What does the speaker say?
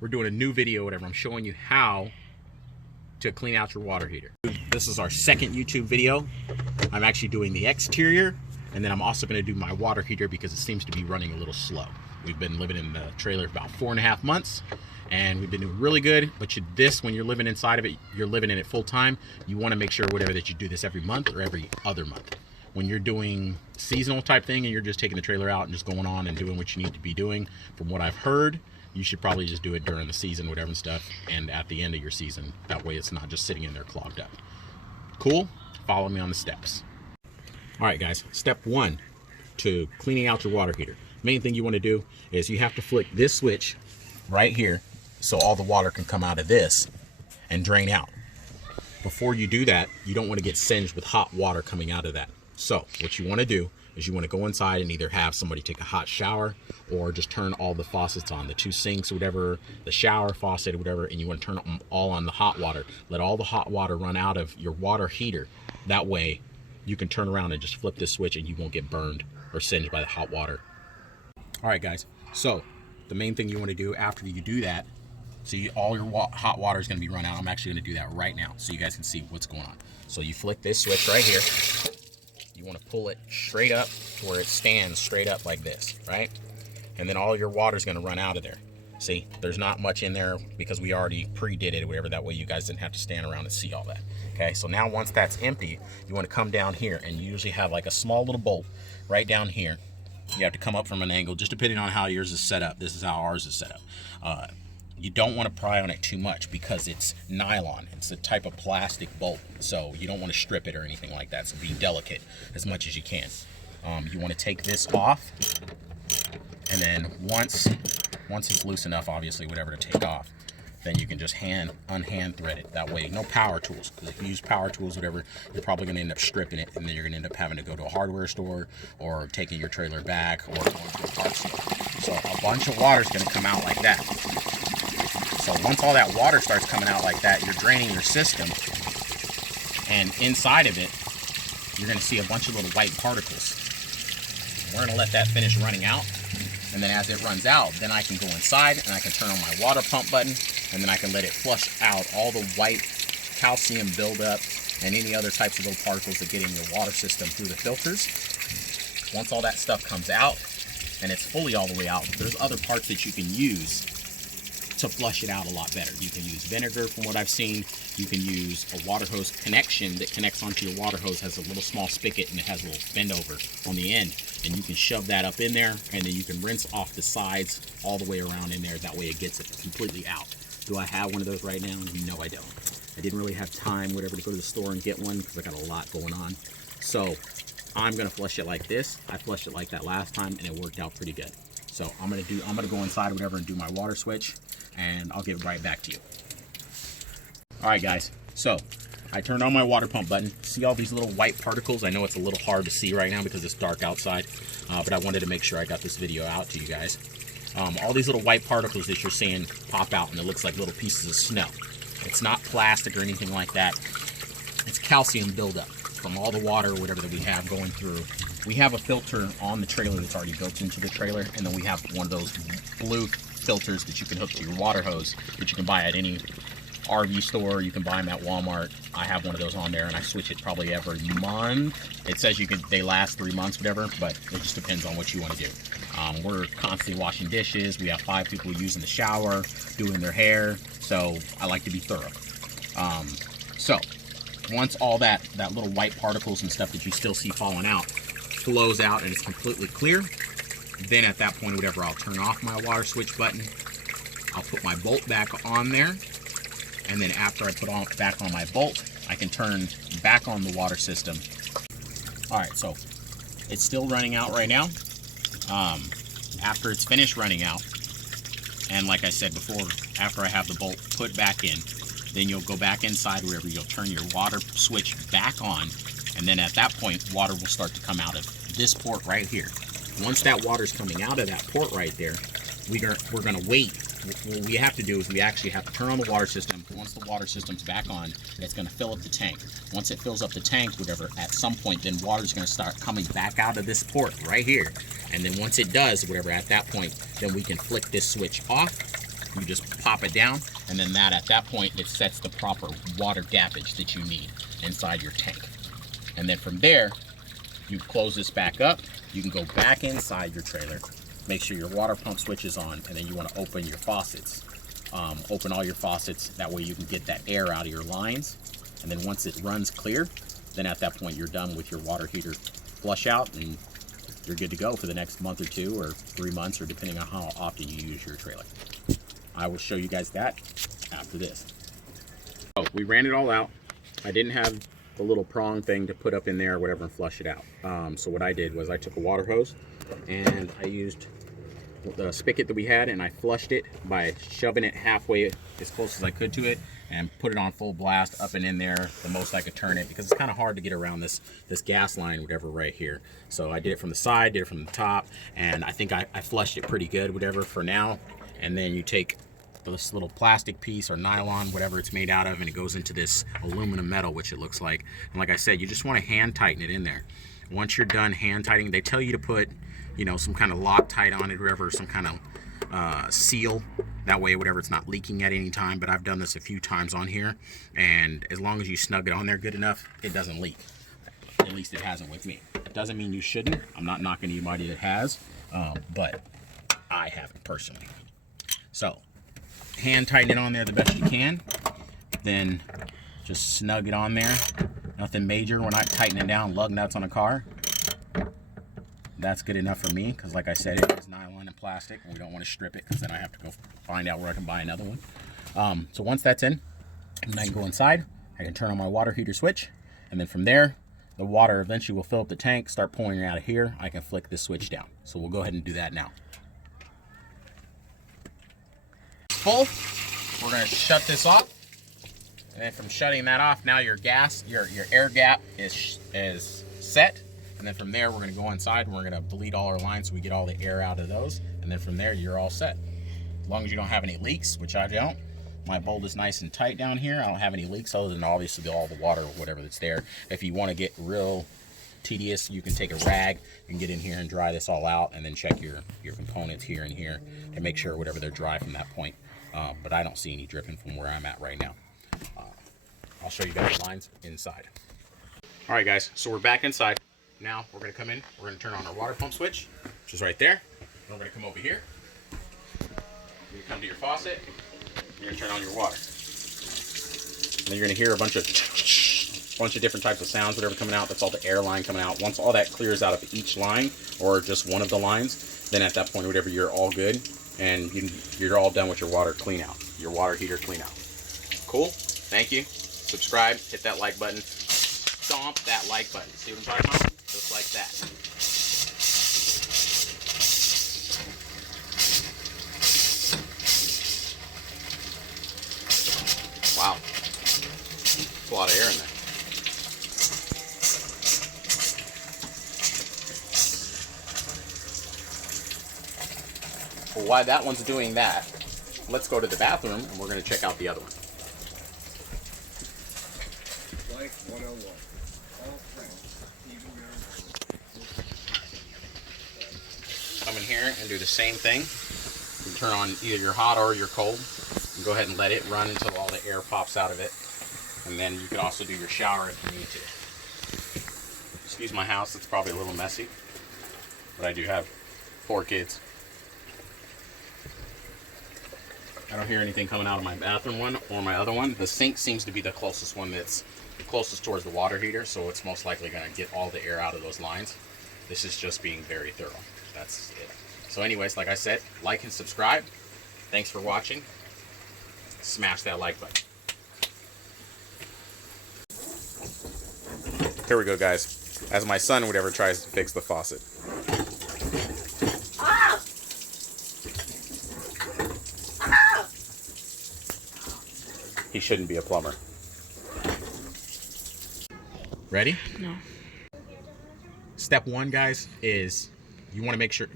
we're doing a new video, whatever. I'm showing you how to clean out your water heater. This is our second YouTube video. I'm actually doing the exterior, and then I'm also going to do my water heater because it seems to be running a little slow. We've been living in the trailer for about 4.5 months, and we've been doing really good. But when you're living inside of it, you're living in it full time. You want to make sure whatever that you do this every month or every other month. When you're doing seasonal type thing and you're just taking the trailer out and just going on and doing what you need to be doing, from what I've heard, you should probably just do it during the season, whatever and stuff, and at the end of your season. That way it's not just sitting in there clogged up. Cool? Follow me on the steps. All right, guys. Step 1 to cleaning out your water heater. Main thing you want to do is you have to flick this switch right here so all the water can come out of this and drain out. Before you do that, you don't want to get singed with hot water coming out of that. So what you want to do is you want to go inside and either have somebody take a hot shower or just turn all the faucets on, the 2 sinks, whatever, the shower faucet, whatever, and you want to turn them all on the hot water. Let all the hot water run out of your water heater. That way you can turn around and just flip this switch and you won't get burned or singed by the hot water. All right, guys, so the main thing you want to do after you do that, see all your hot water is going to be run out. I'm actually going to do that right now so you guys can see what's going on. So you flick this switch right here. You want to pull it straight up to where it stands straight up like this, right? And then all your water is going to run out of there. See, there's not much in there because we already pre-did it or whatever. That way you guys didn't have to stand around and see all that. Okay, so now once that's empty, you want to come down here, and you usually have like a small little bolt right down here. You have to come up from an angle, just depending on how yours is set up. This is how ours is set up. You don't want to pry on it too much because it's nylon. It's a type of plastic bolt, so you don't want to strip it or anything like that. So be delicate as much as you can. You want to take this off, and then once it's loose enough, obviously, whatever to take off, then you can just unhand thread it. That way, no power tools, because if you use power tools, whatever, you're probably going to end up stripping it, and then you're going to end up having to go to a hardware store or taking your trailer back or going to a parts store. So a bunch of water is going to come out like that. So once all that water starts coming out like that, you're draining your system, and inside of it, you're going to see a bunch of little white particles. We're going to let that finish running out, and then as it runs out, then I can go inside and I can turn on my water pump button, and then I can let it flush out all the white calcium buildup and any other types of little particles that get in your water system through the filters. Once all that stuff comes out, and it's fully all the way out, there's other parts that you can use to flush it out a lot better. You can use vinegar, from what I've seen. You can use a water hose connection that connects onto your water hose, has a little small spigot, and it has a little bend over on the end, and you can shove that up in there, and then you can rinse off the sides all the way around in there. That way it gets it completely out. Do I have one of those right now? No, I don't. I didn't really have time, whatever, to go to the store and get one because I got a lot going on. So I'm gonna flush it like this. I flushed it like that last time, and it worked out pretty good. So I'm gonna go inside, whatever, and do my water switch, and I'll get right back to you. All right, guys, so I turned on my water pump button. See all these little white particles? I know it's a little hard to see right now because it's dark outside, but I wanted to make sure I got this video out to you guys. All these little white particles that you're seeing pop out, and it looks like little pieces of snow. It's not plastic or anything like that. It's calcium buildup from all the water or whatever that we have going through. We have a filter on the trailer that's already built into the trailer, and then we have one of those blue filters that you can hook to your water hose that you can buy at any RV store. You can buy them at Walmart. I have one of those on there, and I switch it probably every month. It says they last 3 months, whatever, but it just depends on what you want to do. We're constantly washing dishes. We have 5 people using the shower, doing their hair, so I like to be thorough. So once all that little white particles and stuff that you still see falling out flows out and it's completely clear, then at that point, whatever, I'll turn off my water switch button. I'll put my bolt back on there, and then after I put back on my bolt, I can turn back on the water system. All right, so it's still running out right now. After it's finished running out, and like I said before, after I have the bolt put back in, then you'll go back inside wherever you'll turn your water switch back on, and then at that point, water will start to come out of this port right here. Once that water's coming out of that port right there, we're gonna wait. What we have to do is we actually have to turn on the water system. Once the water system's back on, it's gonna fill up the tank. Once it fills up the tank, whatever, at some point, then water's gonna start coming back out of this port right here. And then once it does, whatever, at that point, then we can flick this switch off, You just pop it down, and then at that point, it sets the proper water gappage that you need inside your tank. And then from there, you close this back up. You can go back inside your trailer, make sure your water pump switch is on, and then you want to open your faucets. Open all your faucets, that way you can get that air out of your lines. And then once it runs clear, then at that point you're done with your water heater flush out, and you're good to go for the next month or 2 or 3 months, or depending on how often you use your trailer. I will show you guys that after this. Oh, we ran it all out. I didn't have the little prong thing to put up in there or whatever and flush it out. So what I did was I took a water hose and I used the spigot that we had, and I flushed it by shoving it halfway as close as I could to it and put it on full blast up and in there the most I could turn it, because it's kind of hard to get around this gas line, whatever, right here. So I did it from the side, did it from the top, and I think I flushed it pretty good, whatever, for now. And then you take this little plastic piece or nylon, whatever it's made out of, and it goes into this aluminum metal, which it looks like. And like I said, you just want to hand tighten it in there. Once you're done hand tightening, they tell you to put, you know, some kind of Loctite on it, or whatever, some kind of seal. That way, whatever, it's not leaking at any time. But I've done this a few times on here, and as long as you snug it on there good enough, it doesn't leak. At least it hasn't with me. It doesn't mean you shouldn't. I'm not knocking anybody that has, but I haven't personally. So hand tighten it on there the best you can, then just snug it on there. Nothing major. We're not tightening down lug nuts on a car. That's good enough for me, because like I said, it is nylon and plastic, and we don't want to strip it, because then I have to go find out where I can buy another one. So once that's in, and I can go inside, I can turn on my water heater switch, and then from there, the water eventually will fill up the tank, start pouring out of here. I can flick this switch down. So we'll go ahead and do that now. Full. We're going to shut this off, and then from shutting that off, now your air gap is set. And then from there, we're going to go inside and we're going to bleed all our lines so we get all the air out of those. And then from there, you're all set. As long as you don't have any leaks, which I don't. My bolt is nice and tight down here. I don't have any leaks other than obviously all the water or whatever that's there. If you want to get real tedious, you can take a rag and get in here and dry this all out, and then check your components here and here to make sure whatever they're dry from that point. But I don't see any dripping from where I'm at right now. I'll show you guys the lines inside. All right, guys, so we're back inside. Now we're going to come in, we're going to turn on our water pump switch, which is right there. Then we're going to come over here. You come to your faucet, you're going to turn on your water. And then you're going to hear a bunch of different types of sounds, whatever coming out. That's all the air line coming out. Once all that clears out of each line, or just one of the lines, then at that point, whatever, you're all good, and you're all done with your water clean out, your water heater clean out. Cool? Thank you. Subscribe, hit that like button. Stomp that like button. See what I'm talking about? Just like that. Wow. That's a lot of air in there. Well, while that one's doing that, let's go to the bathroom and we're going to check out the other one. Like 101. Come in here and do the same thing. You turn on either your hot or your cold, and go ahead and let it run until all the air pops out of it. And then you can also do your shower if you need to. Excuse my house, it's probably a little messy, but I do have 4 kids. I don't hear anything coming out of my bathroom one or my other one. The sink seems to be the closest one that's closest towards the water heater, so it's most likely going to get all the air out of those lines. This is just being very thorough. That's it. So anyways, like I said, like and subscribe. Thanks for watching. Smash that like button. Here we go, guys. As my son would ever tries to fix the faucet. He shouldn't be a plumber. Ready? No. Step 1, guys, is you want to make sure...